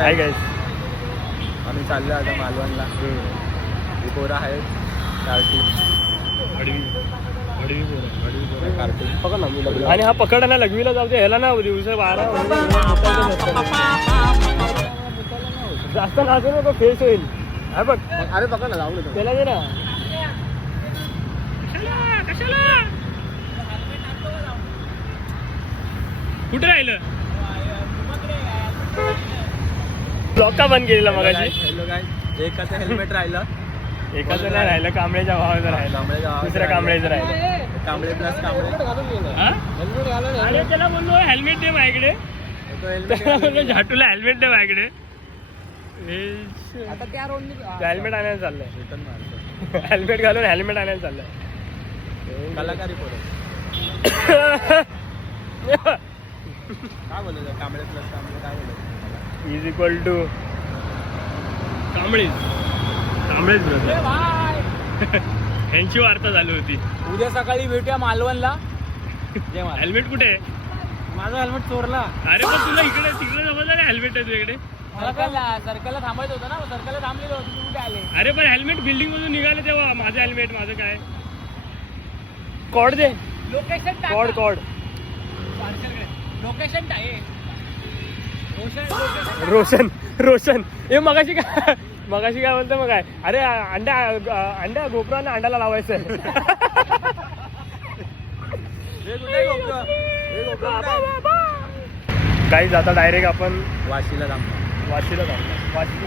Hi guys. आम्ही चाललो आता मालवणला. ही पोरं आहेत कार्तिक. आणि हा पकड ना लघवीला जाऊ दे, ह्याला ना दिवस 12 जास्त नाचू नको, फेस होईल. हा बघ, अरे बघा ना जाऊ नका. त्याला दे ना. कुठे राहिलं ब्लॉक का बंद केलेला मगाशी? हॅलो काय, एकाचं हेल्मेट राहिलं, एकाचं नाही राहिलं, कांबळेच्या भावाचं राहिलं, दुसऱ्या कांबळेचं राहिलं. कांबळे प्लस कांबळे. अरे त्याला बोललो हेल्मेट दे माझ्याकडे, त्याला बोललो झाटूला हेल्मेट दे माझ्याकडे. हेल्मेट आणायला चाललंय, हेल्मेट घालून हेल्मेट आणायला चाललंय. कलाकारी पोरं. काय बोलायचं, कांबळे प्लस कांबळे काय बोलायचं इज इक्वल टू कांबळेच ब्रदर. ह्यांची वार्ता झाली होती. उद्या सकाळी भेटूया मालवणला. हेल्मेट कुठे आहे? माझं हेल्मेट चोरला. अरे पण तुला इकडे तिकडे समजलं ना हेल्मेट आहे तुझ्याकडे. सर्कलला थांबायचं होतं ना, सर्कलला थांबलेलं होतं, तुम्ही कुठे आले? अरे पण हेल्मेट बिल्डिंग मधून निघाले तेव्हा. माझं हेल्मेट, माझं काय कॉड दे, लोकेशन कॉड लोकेशन रोशन हे मगाशी काय बोलतो मग काय? अरे अंड्या गोपुराला अंड्याला लावायचं. काहीच आता डायरेक्ट आपण वाशीला वाशीला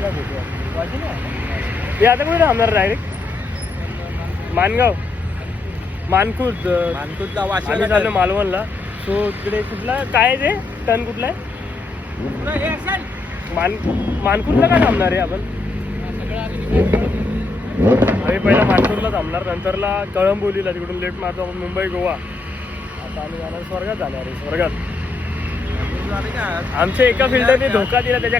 भेटू. हे आता कुठे थांबणार डायरेक्ट? मानखुर्दला आम्ही चाललो मालवणला. सो तिकडे कुठला काय ते टन कुठला आहे? मानखुर्दला काय थांबणार आहे आपण? आम्ही पहिला मानखुर्दला थांबणार, नंतरला कळंबोलीला, तिकडून लेफ्ट मारतो मुंबई गोवा. आता आम्ही जाणार स्वर्गात जाणार आहे. स्वर्गात आमच्या एका फिल्डरने धोका दिला, त्याच्या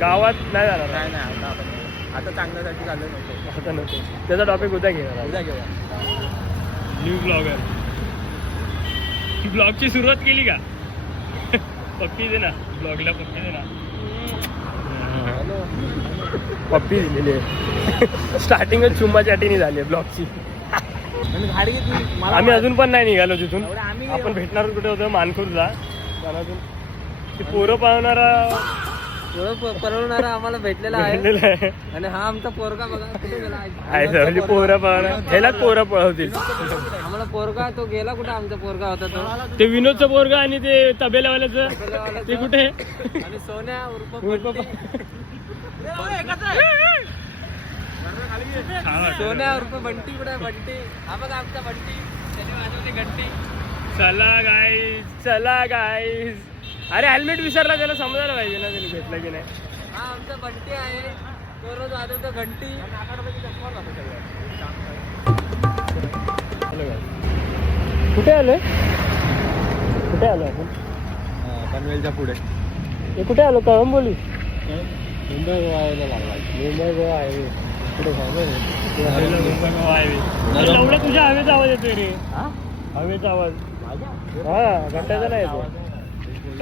गावात नाही जाणार. नाही आता चांगल्यासाठी चाललं नको. आता नको, त्याचा टॉपिक उद्या घेणार. उद्या घेऊया. New blogger. ब्लॉगची सुरुवात केली का? पप्पी दे ना ब्लॉगला, पप्पी दे ना. पप्पी दिलेली आहे. स्टार्टिंगच चुम्मा चॅटिनी झाली आहे ब्लॉगची. गाडी घेतली. आम्ही अजून पण नाही निघालो तिथून. आपण भेटणार कुठे होतं? मानखुर्दला. ती पोरं परवणारा आम्हाला भेटलेला आहे. आणि हा आमचा पोरगा बघा कुठे गेला आहे. पोरं पळवणार, ह्यालाच पोरं पळवतील. आम्हाला पोरगा तो गेला कुठे? आमचा पोरगा होता तो, ते विनोदचं पोरगा आणि ते तबेलावाल्याचं ते कुठे? आणि सोन्या सोन्या उर्फ बंटी कुठे? बंटी हा बघा आमचा बंटी, त्याने वाजवली घंटी. चला गाईज. अरे हेल्मेट विसरला, त्याला समजायला पाहिजे ना त्याने भेटला की नाही. हा आमचा बंटी आहे, तो रोज वाजवतो घंटी. कुठे आलोय आपण? पनवेलच्या पुढे. हे कुठे आलो? कळंबोली. मुंबई गोवा हायवे लागला. मुंबई गोवा हायवे कुठे? मुंबई गोवा हायवे. एवढा तुझ्या हवेचा आवाज येतोय रे. हवेचा आवाज. हा घट्टाचा नाही येतो.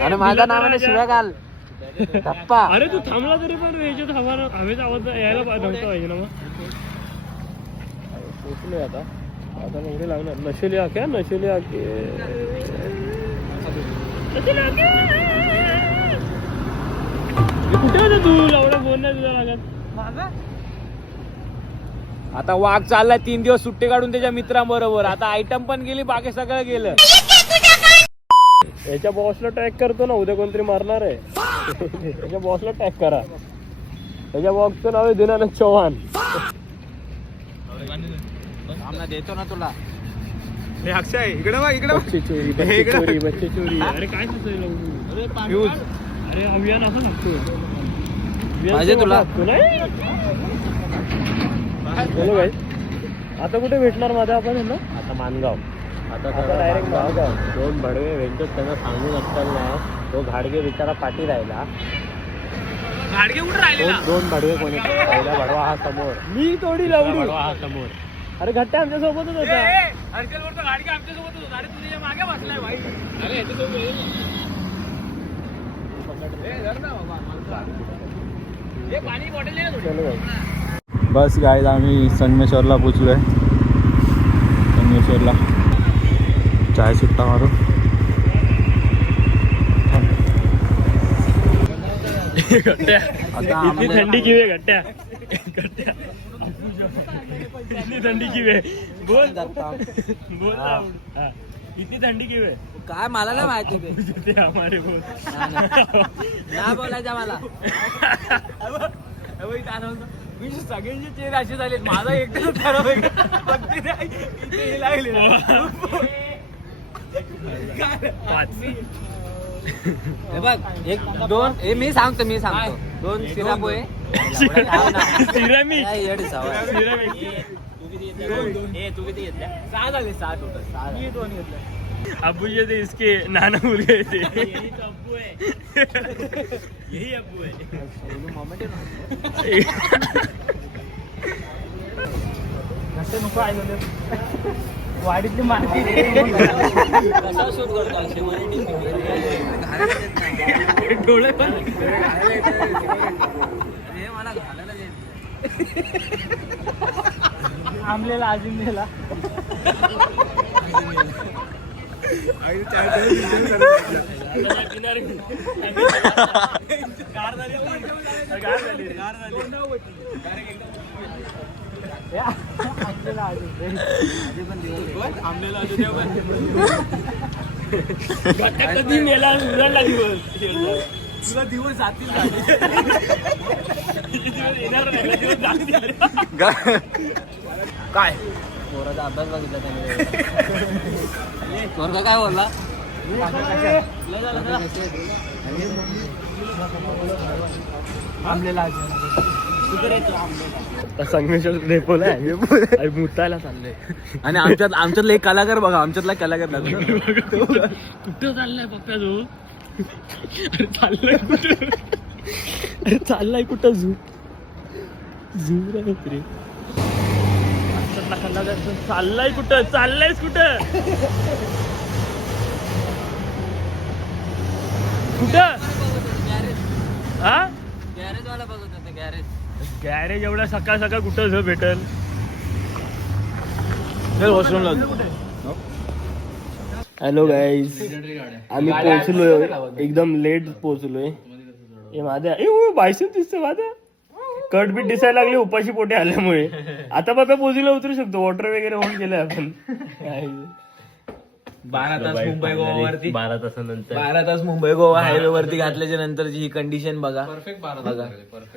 आणि माझ्या नावाने शिव्या घाल धप्पा. अरे तू थांबला तरी पण याच्यात हवेचा आवाज यायला नव्हता पाहिजे ना. मग पोचलोय आता नोकरी लागणार. नशेली आके कुठे होता तू? एवढा फोन नाही तुझ्या लागत. आता वाघ चाललाय 3 दिवस सुट्टी काढून त्याच्या मित्रांबरोबर. आता आयटम पण गेली, बाकी सगळं गेलं. याच्या बॉसला टॅग करतो ना, उद्या कोणतरी मारणार आहे. याच्या बॉसला टॅग करा. त्याच्या बॉसचं नाव आहे दिनानाथ चव्हाण. देतो ना तुला. हे अक्षय इकडे बघ, इकडे बच्चे चोरी. अरे काय सुचवलं? अरे अभियान असं लागतो तुला. बोलो भाई, आता कुठे भेटणार माझ्या आपण ना? आता मानगाव. आता डायरेक्ट मानगाव. 2 भडवे वेंचत त्यांना सांगून असताना तो घाडगे बिचारा पाठी राहिला. गाडगे कुठे राहिलेला? 2 भडवे कोणी? पहिला भडवा हा समोर, मी तोडी लावली. भडवा हा समोर. अरे घट्टा आमच्या सोबतच होता. गाडगे आमच्या सोबतच होता. अरे तुझ्या मागे बसलाय भाई. अरे चलो भाई. बस गाईज आम्ही संगमेश्वरला पोचलोय. संगमेश्वरला चाय सुट्टा मारू. गट्ट्या इतनी थंडी की वे गट्ट्या गट्ट्या इतनी थंडी की वे बोल बोल ना. इतनी थंडी की वे काय मला नाही माहिती ते ते हमारे बोल ना बोलायचं मला. मी सगळ्यांचे चेहरे असे झाले, माझा एकटाच खराब लागले. हे बघ एक दोन हे मी सांगतो 2 शिरा पोहे सिरामिक तू किती घेतल्या? 6 झाले. 6 टोटल. 6 मी 2 घेतले. अब्बू जे थे इसके नाना भूल गए थे. यही तो अब्बू है. यही अब्बू है. कसं नको आलं वाडीतली माहिती कसा शूट करतो डोळे पण हे मला घालायला आंबलेला अजून दिला. कधी मेला उजाडला दिवस. तुला दिवस जातील येणार नाही दिवस जातील. काय पोराचा अभ्यास बघितला त्याने. पोरगा काय बोलला? संगमेश्वर डेपोला आहे मुतायला चाललंय. आणि आमच्यातला एक कलाकार बघा, आमच्यातला कलाकार कुठं चाललाय पप्पा जो? अरे चाललाय कुठं? अरे चाललाय कुठं? झू रे चाललाय कुठं? चाललायस कुठं? कुठं? हा गॅरेज वाला बघत होते. गॅरेज एवढ्या सकाळ सकाळ कुठं भेटल? हॅलो गाईज, आम्ही पोहोचलोय एकदम लेट पोहोचलोय. हे माझ्या बायसेप दिसतोय माझ्या. कटबीट दिसायला लागली उपाशी पोटे आल्यामुळे. आता बाबा पोहोचीला उतरू शकतो. वॉटर वगैरे होऊन गेलंय आपण. 12 तास मुंबई गोवावरती 12 तासानंतर 12 तास मुंबई गोवा हायवे वरती घातल्याच्या नंतरची ही कंडिशन बघा. बघा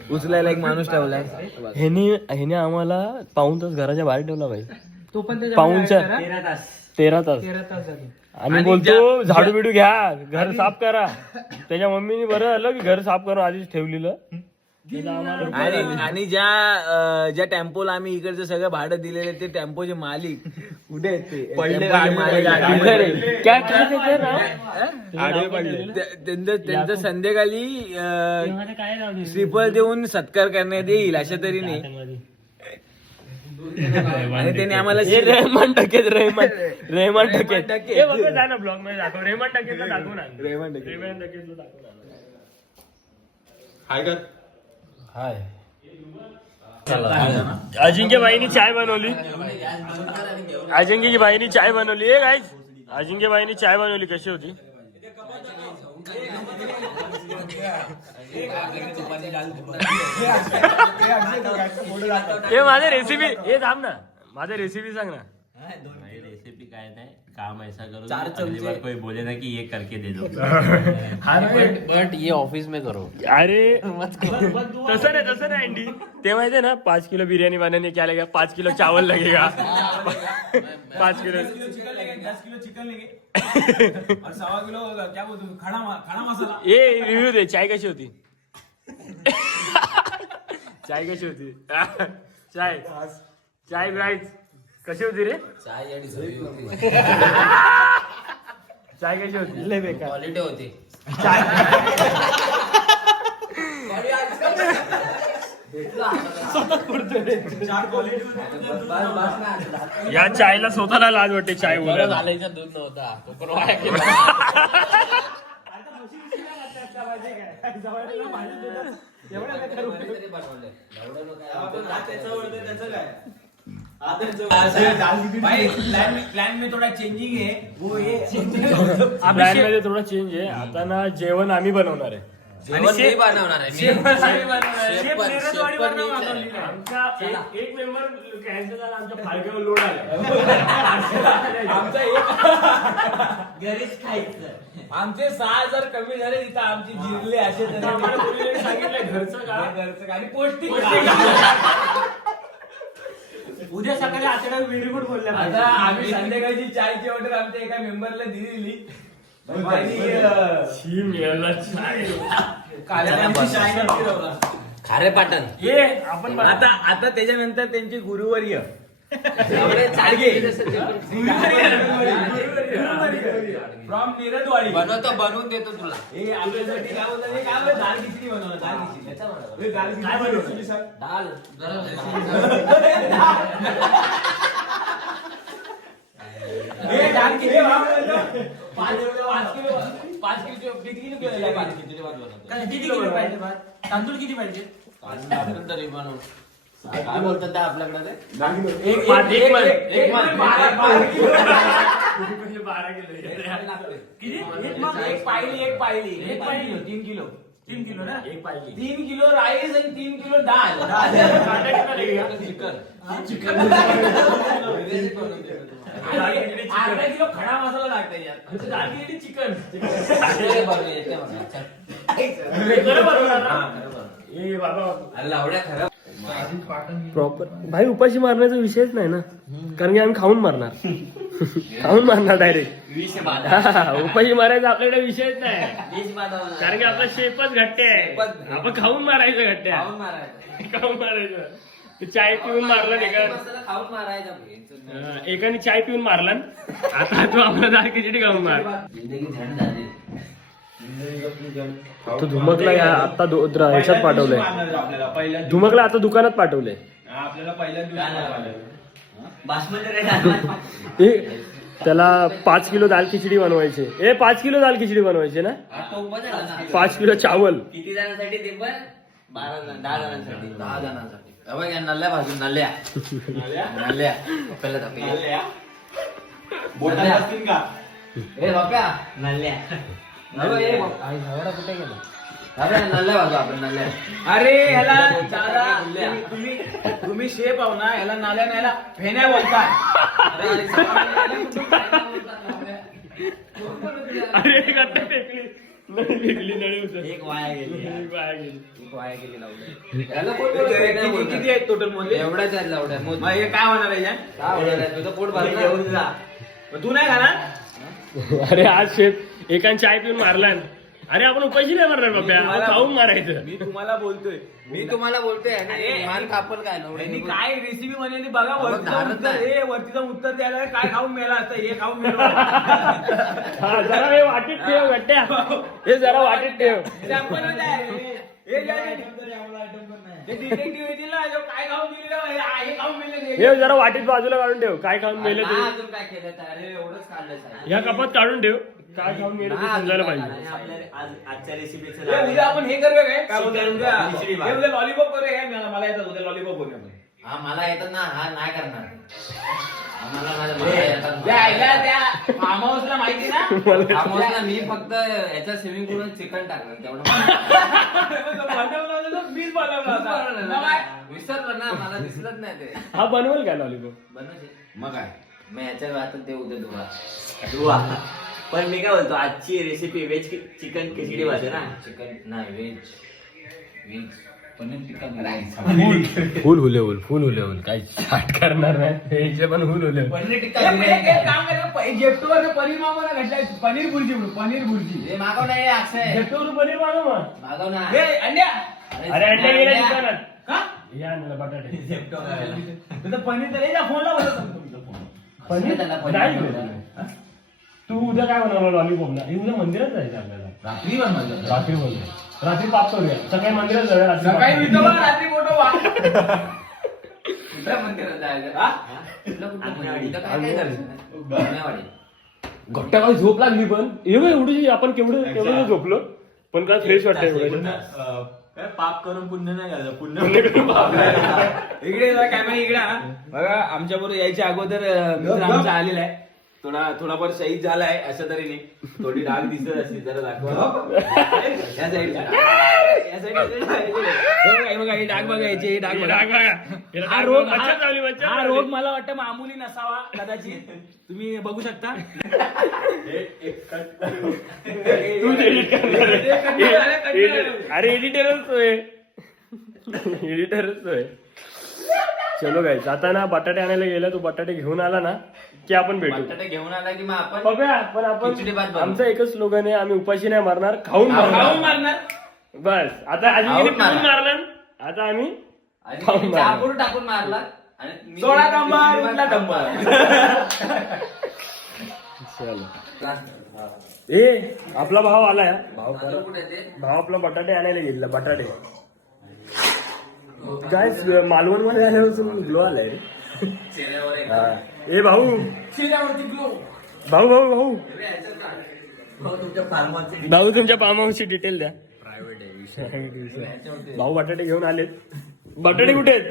उचलायला एक माणूस ठेवलाय. ह्याने आम्हाला पाऊण तास घराच्या बाहेर ठेवला भाई. तो पण पाऊणच्या 13 तास आणि बोलतो झाडू बिडू घ्या, घर साफ करा. त्याच्या मम्मीने बरं आलं की घर साफ करून आधीच ठेवलेलं. आणि ज्या टेम्पोला आम्ही इकडचं सगळं भाडं दिलेलं ते टेम्पोचे मालिक कुठे आहेत ते? त्यांचं संध्याकाळी श्रीफळ देऊन सत्कार करण्यात येईल अशा तऱ्हेने. आणि त्याने आम्हाला रेहमान टकेत रेहमान टकेत ब्लॉग मध्ये दाखव. रेहमान टकेतला दाखवून रेहमान टकेतला दाखवून हाय कर. हाय अजिंक्य बाईनी चाय बनवली. अजिंक्य बाईनी चाय बनवली. गाईज अजिंक्य बाईनी चाय बनवली. कशी होती? हे माझे रेसिपी हे थांब ना. माझे रेसिपी सांग ना. रेसिपी काय नाही, काम ऐसा करो 4 चमचे कोई बोले ना कि ये करके दे दो. बट ये ऑफिस में करो. अरे तसं नाही अंडी. ते माहिती ना 5 किलो बिर्याणी बनाने क्या लगेगा? 5 किलो चावल लगेगा. 5 किलो 10 किलो चिकन लेंगे और 1.25 किलो क्या बोलते खड़ा मसाला. ये रिव्ह्यू दे. चाय कशी होती? चाय कशी होती? चाय ब्राईट कशी होती रे? चाय कशी होती? लय बेकार क्वालिटी होती. या चायला स्वतःला लाज वाटते. चाय घालायचं दूध नव्हता. प्लॅन में थोडा चेंजिंग है वो ये प्लॅन मध्ये थोडा चेंज आहे. आता ना जेवण आम्ही बनवणार आहे. आमचा एक मेंबर कॅन्सल झाला, आमच्या फाळक्यावर लोड आला. घरीच खायचं. आमचे 6,000 कमी झाले तिथं आमची जिरले असे सांगितलं घरचं का आणि पौष्टिक उद्या सकाळी आठवड्या व्हेरी गुड बोलल्या. आता आम्ही संध्याकाळची चायची ऑर्डर आमच्या एका मेंबरला दिली. खारे पाटण ये आपण आता त्याच्यानंतर त्यांची गुरुवर्य फ्रॉम निरदवाडी बनवून देतो तुला. हे आपल्यासाठी काय होतं, हे काय दाल खिचडी बनवलं. दाल खिचडी काय बनवलं सर? डाल हे दाल खिचडी 5 किलो किती किलो केलेलं आहे? किती किलो पाहिजे भात? तांदूळ किती पाहिजे? तरी बनवून काय बोलतात त्या आपल्याकडे एक पायली 3 किलो. 3 किलो ना? 3 किलो राईस आणि 3 किलो डाळ. चिकन अर्धा किलो खडा मसाला लागतोय यात. डाळ किती चिकन लावड्या खराब प्रॉपर भाई उपाशी मारण्याचा विषयच नाही ना, कारण की आम्ही खाऊन मारणार. खाऊन मारणार डायरेक्ट. उपाशी मारायचा आपल्याकडे विषयच नाही, कारण की आपला शेपच घट्टे आहे. आपण खाऊन मारायचं घट्टे, खाऊन मारायचं. चाय पिऊन मारला खाऊन मारायचा. एकाने चाय पिऊन मारला, आता तो आपला दाल खिचडी खाऊन मार. तो धुमकला आता ह्याच्यात पाठवलंय. धुमकला आता दुकानात पाठवलंय. आपल्याला पहिल्या त्याला 5 किलो दाल खिचडी बनवायची. 5 किलो दाल खिचडी बनवायची ना, 5 किलो चावल. किती जणांसाठी ते पण? 10 जणांसाठी. 10 जणांसाठी. नल्ल्या भाजून नल्ल्या पहिला नल्ल्या कुठे गेला? नल्ल्या भाजू आपण नल्ल्या. अरे ह्याला तुम्ही शेप आहो ना, ह्याला नाल्या न्यायला फेण्या बोलताय. अरे गट्टा फेकली नळी. एक वाया गेली. किती आहेत टोटल मध्ये? एवढ्याच आहेत लावड्या. हे काय होणार आहे? काय होणार? तुझं पोट भरलं. तू नाही खाणार? अरे आज शेत एकाने चाय पिऊन मारला. अरे आपण उपाशी नाही मारणार बाबा, खाऊन मारायचं. मी तुम्हाला बोलतोय मान कापल काय त्यांनी काय रेसिपी बनवली बघा. वरतीचं उत्तर द्यायला काय खाऊन मेला असतं, हे खाऊन मेला. जरा हे वाटीत ठेव गट्ट्या, हे जरा वाटीत ठेव. डिटेक्टिव्ह येतील ना, काय खाऊन गेले, हे खाऊन मेले. हे जरा वाटीत बाजूला काढून ठेव. काय खाऊन मेले ते अजून काय केलं? अरे एवढंच काढलं. ह्या कपात काढून ठेव. काय खाऊन मेले ते समजायला पाहिजे. आजच्या रेसिपीचं उद्या आपण हे करूया काय बोलतो, लॉलीपॉप करूया. मला येतात उद्या लॉलीपॉप करूया. हा मला येतात ना. हा नाही करणार. फार्म हाऊसला माहिती ना, मी फक्त याच्या स्विमिंग पूल चिकन टाकलं तेवढं. मीच बनवला होता. विसरलं ना, मला दिसलंच नाही ते. हा बनवेल काय लॉलीपॉप? मग काय मग याच्या वाटत ते उद्या धुवा. पण मी काय बोलतो, आजची रेसिपी व्हेज चिकन खिचडी भाजी ना. चिकन नाही व्हेज पनीर टिक्का राईस. फुल हुलेवल काय स्टार्ट करणार नाही. पण फुल हुलेवल पनीर टिक्का. काम करा, जेप्टोवर पनीर मागवला घटलाय. पनीर भुर्जी हे मागव नाही अक्षय. जेप्टोवर पनीर मागव ना. अंड्या. अरे अंडे गेले दुकानात. का हे आणलं बटाटे. तुझं पनीर तर फोनला पनीर. तू उद्या काय बनवलं लॉलीपॉपला? हे उद्या मंदिरात जायचं आपल्याला. रात्री बोलतो. रात्री पाप करूया. सकाळी मंदिरात जाऊया. रात्री मोठं वा. मंदिरात जायचं. घट्ट्या काळी झोप लागली पण एवढी आपण केवढं झोपलो. पण काय फ्रेश वाटतंय काय पाप करून पुण्य नाही घालत पुण्य इकडे कॅमेरा इकडे हा. बघा आमच्या बरोबर यायच्या अगोदर मित्र आमचा आलेला आहे थोडाफार शहीद झालाय अशा तऱ्हेने थोडी डाग दिसत असते जरा दाखवा या साईडला बघा ही डाग बघायची ही डाग बघा हा रोग मला वाटतं मामुली नसावा कदाचित तुम्ही बघू शकता अरे एडिटरच तोय चलो गाईस आता ना बटाटे आणायला गेला तू बटाटे घेऊन आला ना की आपण भेटू बटाटे घेऊन आला की मग आपण बघूया पण आपण खिचडी भात बनवू. आमचं एकच स्लोगन आहे आम्ही उपाशी नाही मारणार खाऊन मारणार बस आता आधी खाऊन पिऊन मारा. मारलं आता आम्ही आणि खाऊन मारणार. चाकूर टाकून मारला आणि मी- सोळा कंबर उठला कंबर चलो ए आपला भाव आलाय भाव तांदूळ कुठे ते? भाव आपला बटाटे आणायला गेला बटाटे काय मालवण मध्ये आल्यापासून ग्लो आलाय रे. चेहऱ्यावर एक- हा. ए भाऊ शिऱ्यावरती ग्लो भाऊ भाऊ भाऊ हो, तुमच्या फार्मरचे भाऊ तुमच्या फार्म हाऊसची डिटेल द्या प्रायव्हेट आहे भाऊ बटाटे घेऊन आलेत बटाटे कुठे आहेत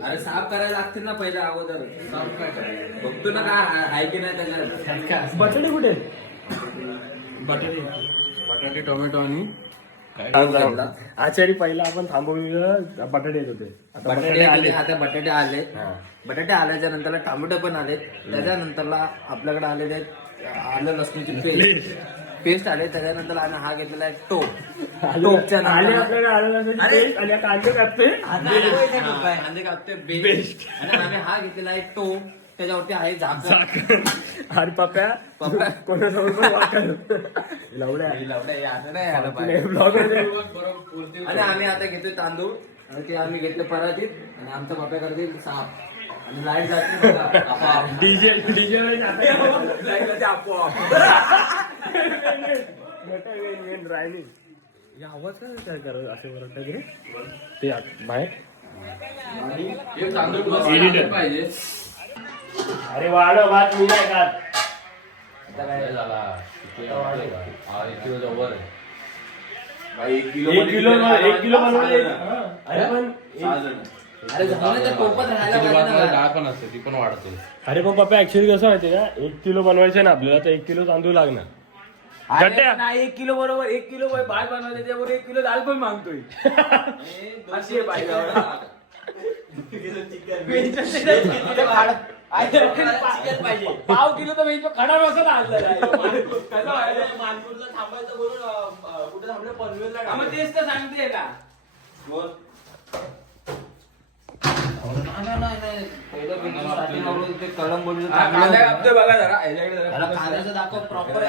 अरे साफ करायला लागतील ना पहिला अगोदर साफ काय करायला बघतो ना काय आहे की नाही त्याच्यात बटाटे कुठे आहेत बटाटे टोमॅटो आणि आचारी पहिला आपण थांबवलेलं बटाटे येत होते आता बटाटे आले आता बटाटे आले बटाटे आल्याच्या नंतर टोमॅटो पण आले त्याच्यानंतरला आपल्याकडे आले ते आलं लसणीची पेस्ट आले त्याच्यानंतर आणि हा घेतलेला आहे टोपच्या आले आपल्याकडे आलं नसेल पेस्ट आणि कांदे कापते कांदे कापते बेस्ट आणि आम्ही हा घेतलेला आहे टोप त्याच्यावरती आहे झाकण अरे पप्या कोणासमोर पण वाटत लवड्या ब्लॉग आणि आम्ही आता घेतोय तांदूळ आणि ते आम्ही घेतले परातीत आणि आमचा बाप्या करते साफ आणि लाईट जाते बघा. डीजे डीजे आवाज काय करत असे वरटत रे ते बाहेर पाहिजे अरे वाढ भात मी नाही खात एक किलो बनवायला अरे पण अरे झालं त्या टोपात राहायला पाहिजे ना. ती पण वाढतो. अरे पण पप्पा ऍक्च्युअली कसं माहिती का 1 किलो बनवायचं ना आपल्याला तर 1 किलो तांदूळ लागणार गड्ड्या. नाही 1 किलो बरोबर 1 किलो भात बनवते त्याच्याबरोबर 1 किलो दाल पण मागतोय अशी आहे पाहिजे पाव किलो तर वेज खडा रसा आणलेला थांबायचं बोलून कुठे थांबलं पनवेलला मग तेच तर सांगते का कांद्याचं दाखव प्रॉपर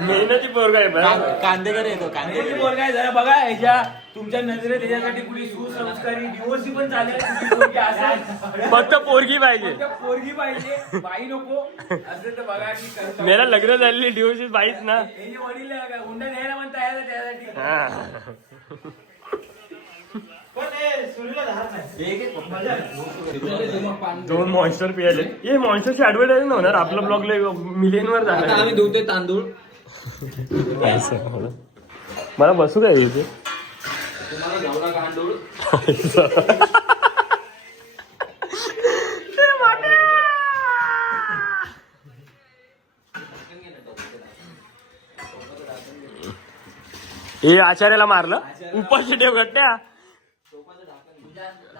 मेहनती पोरगा आहे बरं. कांदेकर येतो कांदेची पोरगा आहे जरा बघा ह्याच्या तुमच्या नजरेत त्याच्यासाठी कुणी सुसंस्कारी डिवोर्सी पण चालेल कुणी पोरगी असेल फक्त पोरगी पाहिजे फक्त पोरगी पाहिजे बाई नको असेल तर बघा की करतो. मेरा लग्न झालेली डिवोर्स बाईच ना हे जे वडील आहे का, हुंडा द्यायला म्हणता यायला त्यासाठी हा. दोन मॉन्स्टर पियाले हे मॉन्स्टरची ऍडव्हर्टाईज नाही होणार आपला ब्लॉग मिलियन वर आता झाला आम्ही धुतोय तांदूळ मला बसू काय इथे तुम्हाला जेवढा गांडूळ हे आचार्याला मारलं उपाशी ठेव गट्ट्या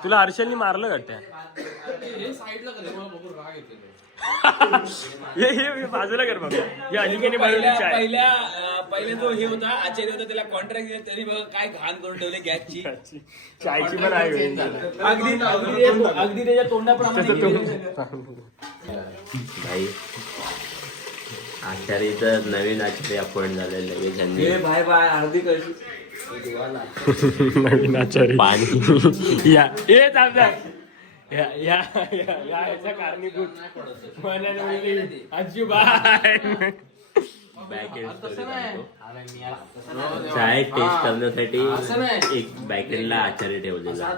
तुला हर्षलनी मारलं गट्ट्या हे बाजूला कर बाबा हे अलिकेने बनवली चाय पहिला जो हे होता आचार्य होता त्याला कॉन्ट्रॅक्ट दिला तरी बघा काय घाण करून ठेवले गॅसची चायची पण आहे अगदी त्याच्या तोंडाप्रमाणे गेली. भाई आचार्य तर नवीन आचार्य अपॉइंट झालेलं लगेच यांनी हे बाय बाय अर्धी कशी नवीन आचार्य पाणी या ए चालता याचा कारणीभूत आजी बाय चाय टेस्ट करण्यासाठी एक बॅकेंडला आचार्य ठेवलेला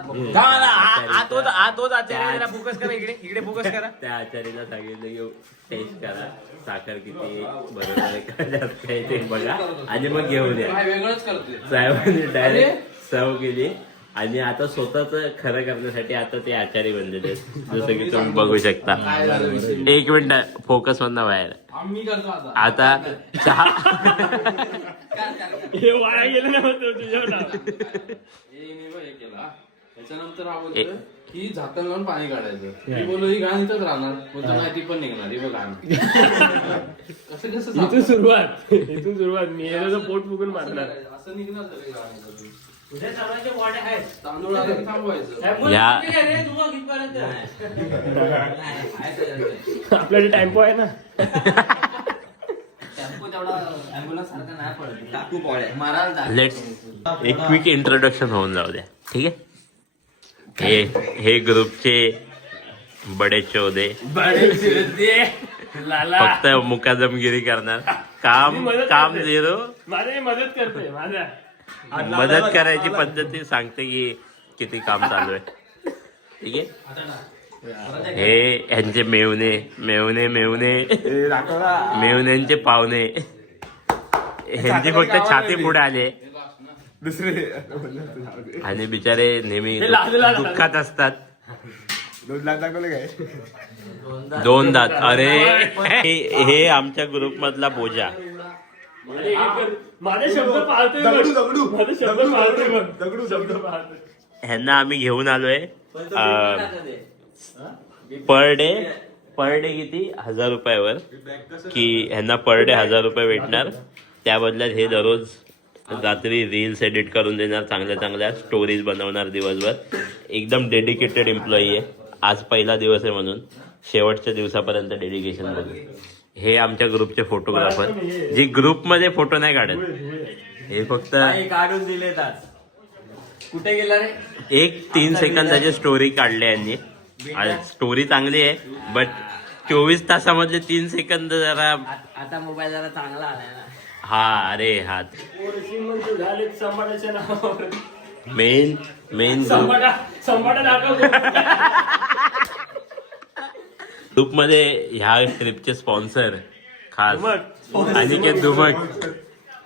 फोकस करा इकडे फोकस करा. त्या आचार्याला सांगितलं की टेस्ट करा, साखर किती बरोबर आहे का जास्त आहे ते बघा आणि मग घेऊन या. साहेबांनी डायरेक्ट सर्व केली आणि आता स्वतःच खरं करण्यासाठी आता ते आचार्य बनलेले आहेत. जसं की तुम्ही बघू शकता. एक मिनिट फोकस मधनं बाहेर. आता चहा हे वाया गेलं ना तुझ्यावर त्याच्यानंतर आवडतं की झाकण लावून पाणी काढायचं. मी बोललो ही घाण इथंच राहणार, बोलतो नाही ती पण निघणार, ही बघ घाण. कसं कसं इथून सुरुवात मी याचं पोट फुगून मारणार. असं निघणार सगळी घाण याच्यातून. तांदूळ आला की थांबवायचं. या आपल्याकडे टाइम्पो आहे ना. लेट्स एक क्विक इंट्रोडक्शन होऊन जाऊ द्या. ठीक आहे. हे ग्रुपचे बडे चौदे फक्त मुकादमगिरी करणार. काम झिरो. माझी मदत करतोय माझ्या. मदत करायची पद्धती सांगते की किती काम चालू आहे. ठीक आहे. हे यांचे मेवण्यांचे पाहुणे. ह्यांची फक्त छाती पुढे आले आणि बिचारे नेहमी दुःखात असतात. 2 लाख दाखवले काय? 2 दात. अरे हे आमच्या ग्रुप मधला बोजा. माझे शब्द पाळतोय बघ. माझे शब्द पाळतोय बघ. शब्द पाळतोय. ह्यांना आम्ही घेऊन आलोय पर डे किती 1000 रुपयावर की ह्यांना पर डे 1000 रुपये भेटणार. त्या बदल्यात हे दररोज रात्री रील्स एडिट करून देणार, चांगल्या स्टोरीज बनवणार दिवसभर. एकदम डेडिकेटेड एम्प्लॉई आहे. आज पहिला दिवस आहे म्हणून शेवटच्या दिवसापर्यंत डेडिकेशन बघू. हे आमच्या ग्रुपचे फोटोग्राफर जे ग्रुपमध्ये फोटो नाही काढत. हे फक्त काढून दिले कुठे गेला रे. एक 3 सेकंदाची स्टोरी काढली यांनी. स्टोरी चांगली आहे बट 24 तासामधले 3 सेकंद जरा आता मोबाईल जरा चांगला आलाय ना. हा अरे हा झाले संभाटाच्या नावावर. मेन संभाटा दाखव. ग्रुप मध्ये ह्या ट्रिपचे स्पॉन्सर खास अनिकेत धुमक.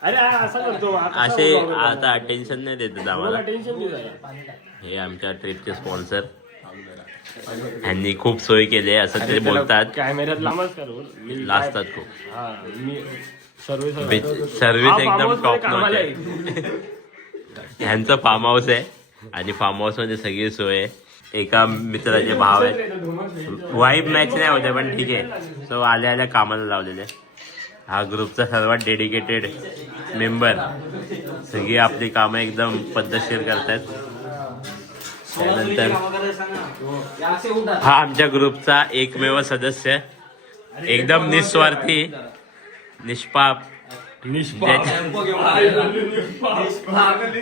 अरे असं करतो असे आता अटेन्शन नाही देतात आम्हाला. टेन्शन नाही. हे आमच्या ट्रिपचे स्पॉन्सर. ह्यांनी खूप सोय केली असं ते बोलतात. कॅमेऱ्यात लांबच करून लाजतात खूप. मी सर्विस एकदम टॉप नॉच आहे. ह्यांचं फार्म हाऊस आहे आणि फार्म हाऊस मध्ये सगळी सोय आहे. एका मित्राचे भाव आहेत. वाईब मॅच नाही होते पण ठीक आहे. सो आल्या कामाला लावलेले. हा ग्रुपचा सर्वात डेडिकेटेड मेंबर. सगळी आपली कामं एकदम पद्धतशीर करतात. त्यानंतर हा आमच्या ग्रुपचा एकमेव सदस्य, एकदम निस्वार्थी, निष्पाप,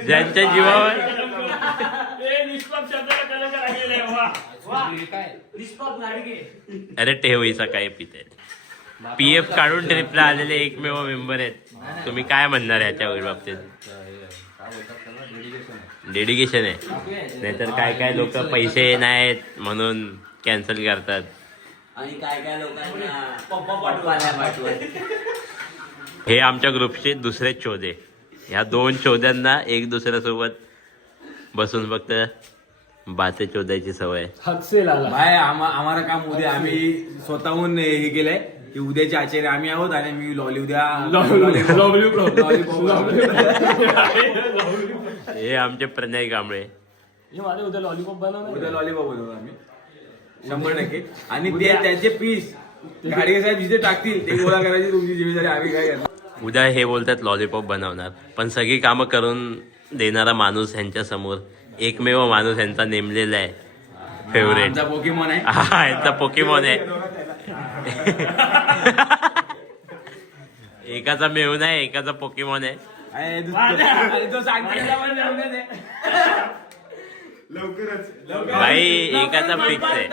ज्यांच्या जीवावर अरे ठेवीचा काय पिते. PF काढून ट्रिपला आलेले एकमेव मेंबर आहेत. तुम्ही काय म्हणणार ह्याच्या बाबतीत. डेडिकेशन आहे. नाहीतर काय लोक पैसे नाहीत म्हणून कॅन्सल करतात. आणि काय लोकांना हे आमच्या ग्रुपचे दुसरे चौदे. ह्या 2 चौद्यांना एक दुसऱ्यासोबत बसून फक्त बाते चौद्याची सवय. भाई आम्हाला काम उद्या. आम्ही स्वतःहून हे केलंय की उद्याचे आचार्य आम्ही आहोत आणि मी हे आमचे प्रणय कांबळे. उद्या लॉलीपॉप बनवणार. लॉलीपॉप बनवतो आम्ही 100%. आणि ते त्यांचे पीस गाडगे साहेब जिथे टाकतील ते गोळा करायची तुमची जिम्मेदारी. आम्ही काय करणार. उद्या हे बोलतात लॉलीपॉप बनवणार पण सगळी कामं करून देणारा माणूस ह्यांच्या समोर एकमेव माणूस यांचा नेमलेला आहे. फेवरेट पोकेमॉन आहे. हा यांचा पोकेमॉन आहे. एकाचा मेहून आहे, एकाचा पोकेमॉन आहे. भाई एकाचा फिक्स आहे.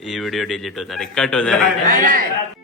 ही व्हिडिओ डिलीट होणार आहे, कट होणार आहे.